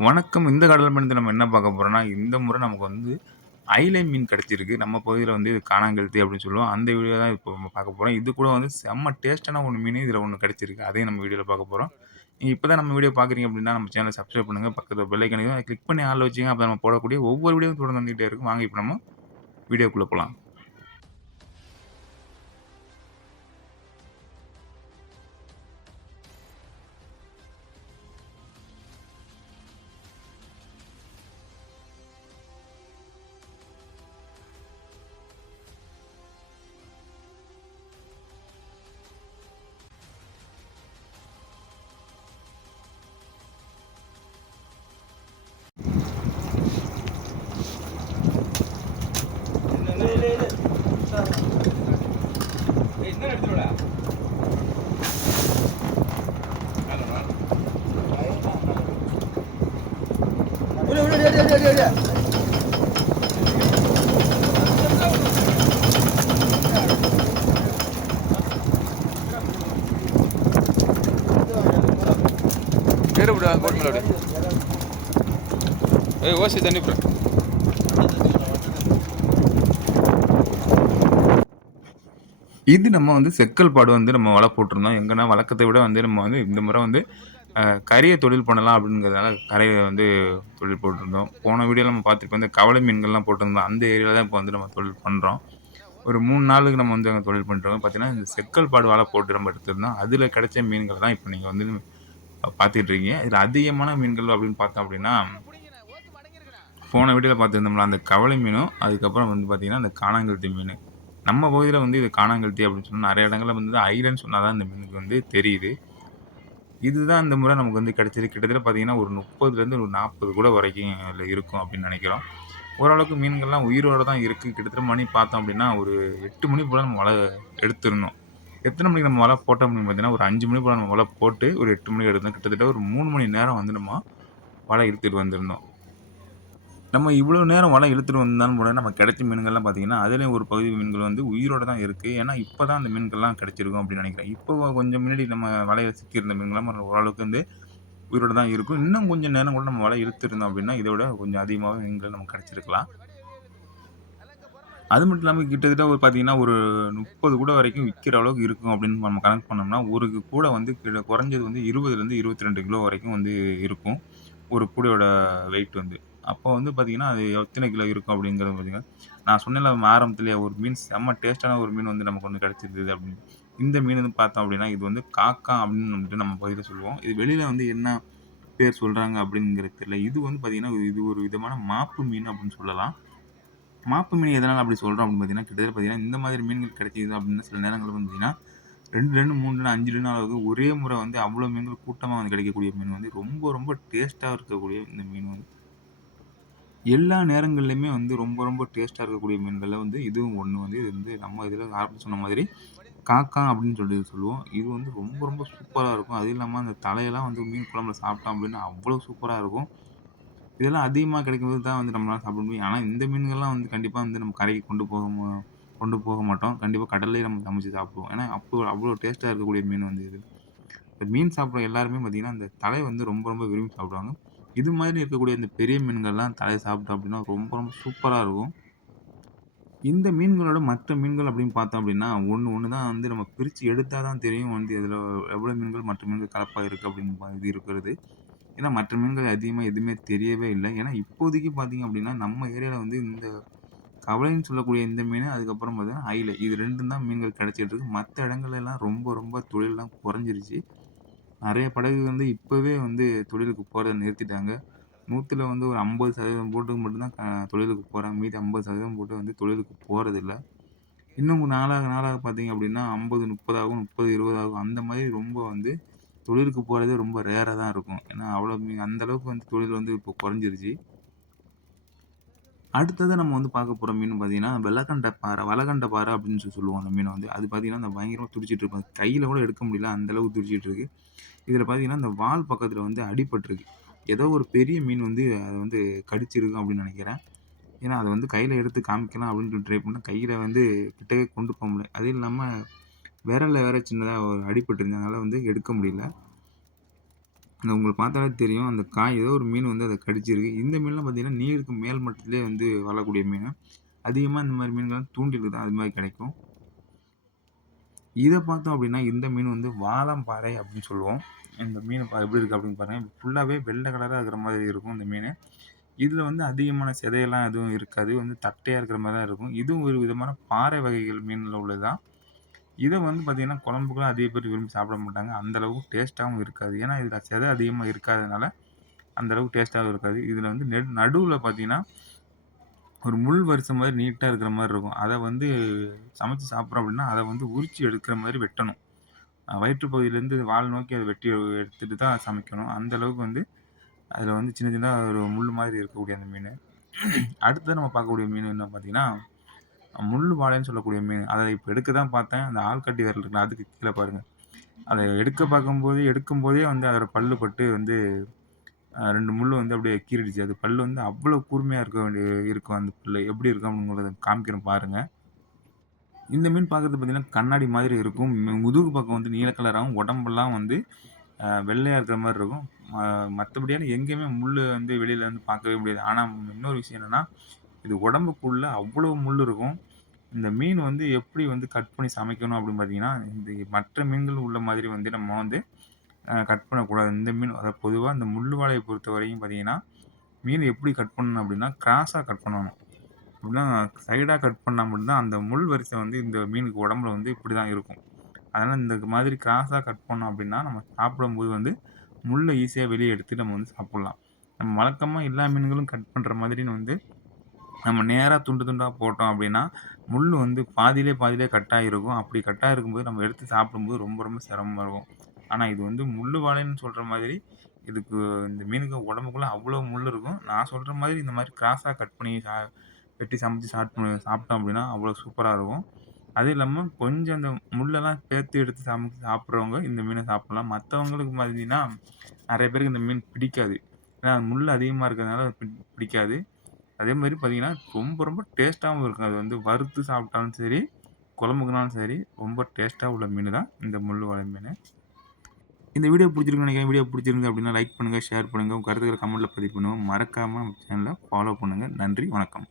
வணக்கம். இந்த கடல் மனிதன் நம்ம என்ன பார்க்க போகிறோம்னா இந்த முறை நமக்கு வந்து ஐலை மீன் கிடச்சிருக்கு. நம்ம பகுதியில் வந்து இது காணாங்கெளுத்தி அப்படின்னு சொல்லுவோம். அந்த வீடியோ தான் இப்போ நம்ம பார்க்க போகிறோம் இது கூட வந்து செம்ம டேஸ்ட்டான ஒன்று மீன் இதில் ஒன்று கிடச்சிருக்கு. அதையும் நம்ம வீடியோவில் பார்க்க போகிறோம் நீங்கள் இப்போ தான் நம்ம வீடியோ பார்க்குறீங்க அப்படின்னா, நம்ம சேனலை சப்ஸ்கிரைப் பண்ணுங்கள் பக்கத்தில் பெல் கிளிக் பண்ணி ஆள் வச்சுங்க அப்போ நம்ம போடக்கூடிய ஒவ்வொரு வீடியோவும் தொடர்ந்து வந்துகிட்டே இருக்கும். வாங்க இப்போ நம்ம வீடியோக்குள்ளே போகலாம் பேரு விடு கோட் மேலே விடு ஏய் ஓசி தண்ணி விடு இது நம்ம வந்து செக்கல் பாடு வந்து நம்ம வலை போட்டிருந்தோம். எங்கன்னா வழக்கத்தை விட வந்து நம்ம வந்து இந்த முறை வந்து கரையை தொழில் பண்ணலாம் அப்படிங்கிறதுனால கரையை வந்து தொழில் போட்டிருந்தோம். போன வீடியோவில் நம்ம பார்த்துருப்போம். இந்த கவலை மீன்கள்லாம் போட்டிருந்தோம். அந்த ஏரியாவில் தான் இப்போ வந்து நம்ம தொழில் பண்ணுறோம் ஒரு மூணு நாளுக்கு நம்ம வந்து அங்கே தொழில் பண்ணிட்டுருக்கோம். பார்த்தீங்கன்னா, இந்த செக்கல் பாடு வாழை போட்டு நம்ம எடுத்திருந்தோம். அதில் கிடைச்ச மீன்கள் தான் இப்போ நீங்கள் வந்து பார்த்துட்டு இருக்கீங்க. இதில் அதிகமான மீன்கள் அப்படின்னு பார்த்தோம் அப்படின்னா, போன வீடியோவில் பார்த்துருந்தோம்ல அந்த கவலை மீனும், அதுக்கப்புறம் வந்து பார்த்தீங்கன்னா, அந்த காணாங்கெளுத்தி மீன் நம்ம பகுதியில் வந்து இது காணாங்கெளுத்தி அப்படின்னு சொன்னால் நிறைய இடங்களில் வந்து ஐலன்னு சொன்னால் தான் இந்த மீனுக்கு வந்து தெரியுது. இதுதான் இந்த முறை நமக்கு வந்து கிடைச்சது. கிட்டத்தட்ட பார்த்தீங்கன்னா, ஒரு 30லேருந்து ஒரு 40 கூட வரைக்கும் அதில் இருக்கும் அப்படின்னு நினைக்கிறோம் ஓரளவுக்கு மீன்கள்லாம் உயிரோட தான் இருக்குது கிட்டத்தட்ட மணி பார்த்தோம் அப்படின்னா, ஒரு எட்டு மணி போல் நம்ம வலை எடுத்திருந்தோம். எத்தனை மணிக்கு நம்ம வலை போட்டோம் அப்படின்னு பார்த்தீங்கன்னா, ஒரு அஞ்சு மணி போல் நம்ம வலை போட்டு ஒரு எட்டு மணிக்கு எடுத்தோம். கிட்டத்தட்ட ஒரு மூணு மணி நேரம் வந்து நம்ம வலை இழுத்துட்டு வந்திருந்தோம். நம்ம இவ்வளோ நேரம் வலை இழுத்துட்டு வந்தாலும் கூட நம்ம கிடைச்ச மீன்கள்லாம் பார்த்தீங்கன்னா, அதிலேயும் ஒரு பகுதி மீன்கள் வந்து உயிரோட தான் இருக்குது ஏன்னா, இப்போ தான் அந்த மீன்கள்லாம் கிடச்சிருக்கும் அப்படின்னு நினைக்கிறேன் இப்போ கொஞ்சம் முன்னாடி நம்ம வலையில சிக்கியிருந்த மீன்கள்லாம் ஓரளவுக்கு வந்து உயிரோட தான் இருக்கும். இன்னும் கொஞ்சம் நேரம் கூட நம்ம வலை இழுத்துருந்தோம் அப்படின்னா, இதை விட கொஞ்சம் அதிகமாக மீன்கள் நமக்கு கிடச்சிருக்கலாம் அது மட்டும் இல்லாமல் கிட்டத்தட்ட ஒரு பார்த்தீங்கன்னா, ஒரு 30 கூட வரைக்கும் விற்கிற அளவுக்கு இருக்கும் அப்படின்னு நம்ம கணக்கு பண்ணோம்னா, ஒரு கூடை வந்து குறைஞ்சது வந்து 20லேருந்து 22 கிலோ வரைக்கும் வந்து இருக்கும். ஒரு கூடையோட வெயிட் வந்து. அப்போ வந்து பார்த்தீங்கன்னா, அது எத்தனை கிலோ இருக்கும் அப்படிங்கிறது பார்த்தீங்கன்னா, நான் சொன்னேன்ல ஆரம்பத்துலேயே ஒரு மீன் செம்ம டேஸ்ட்டான ஒரு மீன் வந்து நமக்கு வந்து கிடச்சிருந்தது அப்படின்னு. இந்த மீன் வந்து பார்த்தோம் அப்படின்னா, இது வந்து காக்கா அப்படின்னு வந்துட்டு நம்ம பகுதியில் சொல்லுவோம். இது வெளியில் வந்து என்ன பேர் சொல்கிறாங்க அப்படிங்கிறது தெரியல. இது வந்து பார்த்திங்கன்னா இது ஒரு விதமான மாப்பு மீன் அப்படின்னு சொல்லலாம். மாப்பு மீன் எதனால் அப்படி சொல்கிறோம் அப்படின்னு பார்த்தீங்கன்னா, கிட்டத்தட்ட பார்த்தீங்கன்னா, இந்த மாதிரி மீன்கள் கிடைக்கிது அப்படின்னா சில நேரங்களில் வந்து பார்த்தீங்கன்னா, 2 டன்னு, 3 டன்னு, 5 அளவுக்கு ஒரே முறை வந்து அவ்வளோ மீன்கள் கூட்டமாக வந்து கிடைக்கக்கூடிய மீன் வந்து ரொம்ப ரொம்ப டேஸ்ட்டாக இருக்கக்கூடிய இந்த மீன் வந்து. எல்லா நேரங்கள்லையுமே வந்து ரொம்ப ரொம்ப டேஸ்ட்டாக இருக்கக்கூடிய மீன்களில் வந்து இதுவும் ஒன்று வந்து இது வந்து நம்ம இதில் ஆரம்பத்துல சொன்ன மாதிரி காக்கா அப்படின்னு சொல்லி சொல்லுவோம். இது வந்து ரொம்ப ரொம்ப சூப்பராக இருக்கும். அதுவும் இல்லாமல் அந்த தலையெல்லாம் வந்து மீன் குழம்புல சாப்பிட்டோம் அப்படின்னா, அவ்வளோ சூப்பராக இருக்கும். இதெல்லாம் அதிகமாக கிடைக்கும்போது தான் வந்து நம்மளால் சாப்பிட முடியும். ஆனால் இந்த மீன்கள்லாம் வந்து கண்டிப்பாக வந்து நம்ம கரைக்கு கொண்டு போக கொண்டு போக மாட்டோம். கண்டிப்பாக கடல்லையே நம்ம சமைச்சு சாப்பிடுவோம். ஏன்னா, அப்போ அவ்வளோ டேஸ்ட்டாக இருக்கக்கூடிய மீன் வந்து இது. இந்த மீன் சாப்பிடுற எல்லாருமே பார்த்தீங்கன்னா, அந்த தலை வந்து ரொம்ப ரொம்ப விரும்பி சாப்பிடுவாங்க. இது மாதிரி இருக்கக்கூடிய இந்த பெரிய மீன்கள்லாம் தலையை சாப்பிட்டோம் அப்படின்னா, ரொம்ப ரொம்ப சூப்பராக இருக்கும். இந்த மீன்களோட மற்ற மீன்கள் அப்படின்னு பார்த்தோம் அப்படின்னா, ஒன்று ஒன்று தான் வந்து நம்ம பிரித்து எடுத்தால் தான் தெரியும் வந்து இதில் எவ்வளோ மீன்கள் மற்ற மீன்கள் கலப்பாக இருக்குது அப்படின்னு இது இருக்கிறது. ஏன்னா, மற்ற மீன்கள் அதிகமாக எதுவுமே தெரியவே இல்லை ஏன்னா, இப்போதைக்கு பார்த்தீங்க அப்படின்னா, நம்ம ஏரியாவில் வந்து இந்த கவலைன்னு சொல்லக்கூடிய இந்த மீன் அதுக்கப்புறம் பார்த்தீங்கன்னா ஐல இது ரெண்டும் தான் மீன்கள் கிடச்சிட்டு இருக்கு. மற்ற இடங்கள்லாம் ரொம்ப ரொம்ப தொழிலெலாம் குறைஞ்சிருச்சு. நிறைய படகு வந்து இப்போவே வந்து தொழிலுக்கு போகிறத நிறுத்திட்டாங்க. 100ல வந்து ஒரு 50% போட்டுக்கு மட்டும்தான் தொழிலுக்கு போகிறாங்க மீதி 50% போட்டு வந்து தொழிலுக்கு போகிறதில்ல இன்னும் நாளாக நாளாக பார்த்தீங்க அப்படின்னா, 50, 30 ஆகும், 30, 20 ஆகும். அந்த மாதிரி ரொம்ப வந்து தொழிலுக்கு போகிறதே ரொம்ப ரேராக தான் இருக்கும். ஏன்னா, அவ்வளோ மீ அந்த அளவுக்கு வந்து தொழில் வந்து இப்போ குறைஞ்சிருச்சு. அடுத்தது நம்ம வந்து பார்க்க போகிற மீன் பார்த்தீங்கன்னா, வெள்ளக்கண்ட பாறை, வலகண்ட பாறை அப்படின்னு சொல்லி சொல்லுவோம் அந்த மீனை வந்து. அது பார்த்தீங்கன்னா, அந்த பயங்கரமாக துடிச்சிட்டு இருக்கும். கையில் கூட எடுக்க முடியல. அந்தளவு துடிச்சிட்டு இருக்கு. இதில் பார்த்தீங்கன்னா, இந்த வால் பக்கத்தில் வந்து அடிபட்டிருக்கு ஏதோ ஒரு பெரிய மீன் வந்து அதை வந்து கடிச்சிருக்கும் அப்படின்னு நினைக்கிறேன் ஏன்னா, அதை வந்து கையில் எடுத்து காமிக்கலாம் அப்படின்னு சொல்லி ட்ரை பண்ணேன். கையில் வந்து கிட்டவே கொண்டு போக முடியல. அதுவும் இல்லாமல் விரலில் வேற சின்னதாக ஒரு அடிபட்டுருந்ததுனால வந்து எடுக்க முடியல. இந்த உங்களுக்கு பார்த்தாலே தெரியும். அந்த காய் ஏதோ ஒரு மீன் வந்து அதை கடிச்சிருக்கு. இந்த மீன்லாம் பார்த்தீங்கன்னா நீருக்கு மேல் மட்டத்துலேயே வந்து வளரக்கூடிய மீன். அதிகமாக இந்த மாதிரி மீன்கள்லாம் தூண்டிலுக்கு தான் அது மாதிரி கிடைக்கும். இதை பார்த்தோம் அப்படின்னா இந்த மீன் வந்து வாழம்பாறை அப்படின்னு சொல்லுவோம். இந்த மீன் பா எப்படி இருக்குது அப்படின்னு பாருங்கள் ஃபுல்லாகவே வெள்ளை கலராக இருக்கிற மாதிரி இருக்கும் இந்த மீன். இதில் வந்து அதிகமான சிதையெல்லாம் எதுவும் இருக்காது. வந்து தட்டையாக இருக்கிற மாதிரி தான் இருக்கும். இதுவும் ஒரு விதமான பாறை வகைகள் மீனில் உள்ளது தான் இதை வந்து பார்த்திங்கன்னா குழம்புக்குலாம் அதிக பேர் விரும்பி சாப்பிட மாட்டாங்க. அந்த அளவுக்கு டேஸ்ட்டாகவும் இருக்காது. ஏன்னா இதில் செதை அதிகமாக இருக்காதனால அந்த அளவுக்கு டேஸ்ட்டாகவும் இருக்காது. இதில் வந்து நெ நடுவில் பார்த்தீங்கன்னா ஒரு முள் வரிசை மாதிரி நீட்டாக இருக்கிற மாதிரி இருக்கும். அதை வந்து சமைச்சு சாப்பிட்றோம் அப்படின்னா அதை வந்து உரிச்சு எடுக்கிற மாதிரி வெட்டணும். வயிற்று பகுதியிலேருந்து வால் நோக்கி அதை வெட்டி எடுத்துகிட்டு தான் சமைக்கணும். அந்தளவுக்கு வந்து அதில் வந்து சின்ன சின்னதாக ஒரு முள் மாதிரி இருக்கக்கூடிய அந்த மீன். அடுத்து நம்ம பார்க்கக்கூடிய மீன் என்ன பார்த்தீங்கன்னா முள் வாழைன்னு சொல்லக்கூடிய மீன். அதை இப்போ எடுக்க தான் பார்த்தேன். அந்த ஆள்கட்டி விரல் இருக்குல்ல அதுக்கு கீழே பாருங்கள் அதை எடுக்க பார்க்கும்போதே எடுக்கும்போதே வந்து அதோட பல்லு பட்டு வந்து ரெண்டு முள் வந்து அப்படியே கீறிடுச்சு. அது பல் வந்து அவ்வளோ கூர்மையாக இருக்க வேண்டிய இருக்கும் அந்த பல்லு. எப்படி இருக்கும் அப்படிங்கிறத காமிக்கிறேன் பாருங்கள் இந்த மீன் பார்க்குறது பார்த்தீங்கன்னா கண்ணாடி மாதிரி இருக்கும். முதுகு பக்கம் வந்து நீல கலராகவும் உடம்பெல்லாம் வந்து வெள்ளையாக இருக்கிற மாதிரி இருக்கும். மற்றபடியான எங்கேயுமே முள் வந்து வெளியில் வந்து பார்க்கவே முடியாது. ஆனால் இன்னொரு விஷயம் என்னென்னா இது உடம்புக்குள்ளே அவ்வளோ முள் இருக்கும். இந்த மீன் வந்து எப்படி வந்து கட் பண்ணி சமைக்கணும் அப்படின்னு பார்த்தீங்கன்னா இந்த மற்ற மீன்கள் உள்ள மாதிரி வந்து நம்ம வந்து கட் பண்ணக்கூடாது. இந்த மீன் அதாவது பொதுவாக இந்த முள் வாழையை பொறுத்த வரைக்கும் பார்த்தீங்கன்னா மீன் எப்படி கட் பண்ணணும் அப்படின்னா கிராஸாக கட் பண்ணணும். அப்படின்னா சைடாக கட் பண்ணால் மட்டும்தான் அந்த முள் வரிசை வந்து இந்த மீனுக்கு உடம்புல வந்து இப்படி தான் இருக்கும். அதனால் இந்த மாதிரி கிராஸாக கட் பண்ணோம் அப்படின்னா நம்ம சாப்பிடும்போது வந்து முள்ளை ஈஸியாக வெளியே எடுத்து நம்ம வந்து சாப்பிட்லாம். நம்ம வழக்கமாக எல்லா மீன்களும் கட் பண்ணுற மாதிரி வந்து நம்ம நேராக துண்டு துண்டாக போட்டோம் அப்படின்னா முள் வந்து பாதியிலே பாதியிலே கட்டாக இருக்கும் அப்படி கட்டாக இருக்கும்போது நம்ம எடுத்து சாப்பிடும்போது ரொம்ப ரொம்ப சிரமமாக இருக்கும். ஆனால் இது வந்து முள் வாழைன்னு சொல்கிற மாதிரி இதுக்கு இந்த மீனுக்கு உடம்புக்குள்ளே அவ்வளோ முள் இருக்கும். நான் சொல்கிற மாதிரி இந்த மாதிரி கிராஸாக கட் பண்ணி சா வெட்டி சமைச்சு சாப்பிட்டு சாப்பிட்டோம் அப்படின்னா அவ்வளோ சூப்பராக இருக்கும். அதுவும் இல்லாமல் கொஞ்சம் அந்த முள்ளெல்லாம் சேர்த்து எடுத்து சமைச்சு சாப்பிட்றவங்க இந்த மீனை சாப்பிட்லாம். மற்றவங்களுக்கு பார்த்தீங்கன்னா நிறைய பேருக்கு இந்த மீன் பிடிக்காது. ஏன்னா முள் அதிகமாக இருக்கிறதுனால பிடிக்காது. அதே மாதிரி பார்த்தீங்கன்னா ரொம்ப ரொம்ப டேஸ்ட்டாகவும் இருக்கும். அது வந்து வறுத்து சாப்பிட்டாலும் சரி குழம்புக்குனாலும் சரி ரொம்ப டேஸ்ட்டாக உள்ள மீன் தான் இந்த முள் வாழை மீன். இந்த வீடியோ பிடிச்சிருக்கு நினைக்கிறேன். வீடியோ பிடிச்சிருந்து அப்படின்னா லைக் பண்ணுங்கள் ஷேர் பண்ணுங்கள் உங்கள் கருத்துக்களை கமெண்ட்டில் பதிவு பண்ணுங்கள் மறக்காமல் நம்ம சேனலை ஃபாலோ பண்ணுங்கள் நன்றி வணக்கம்.